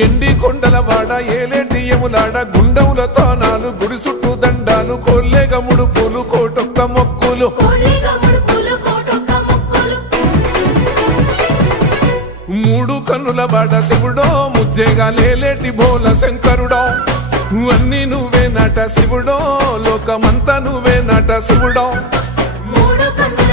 ఎండి కొండల వాడ ఏలేటి ఎములాడ గుండముల తానాలు గుడి చుట్టూ దండాలు కోల్లేగ ముడుపులు కోటొక్క మొక్కులు. మూడు కన్నుల బాట శివుడో ముజ్జేగా లేలేటి బోల శంకరుడో. అన్ని నువ్వే నట శివుడో లోకమంతా నువ్వే నట శివుడో. మూడు కన్నుల